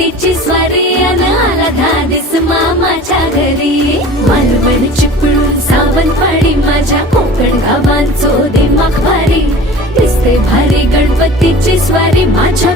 गणपतीची स्वारी अन आला धादिस मामाच्या घरी. मालवण चिपळूण सावंतवाडी माझ्या कोकण गावांचो दिमाग भारी. दिसते भारी गणपतीची स्वारी माझ्या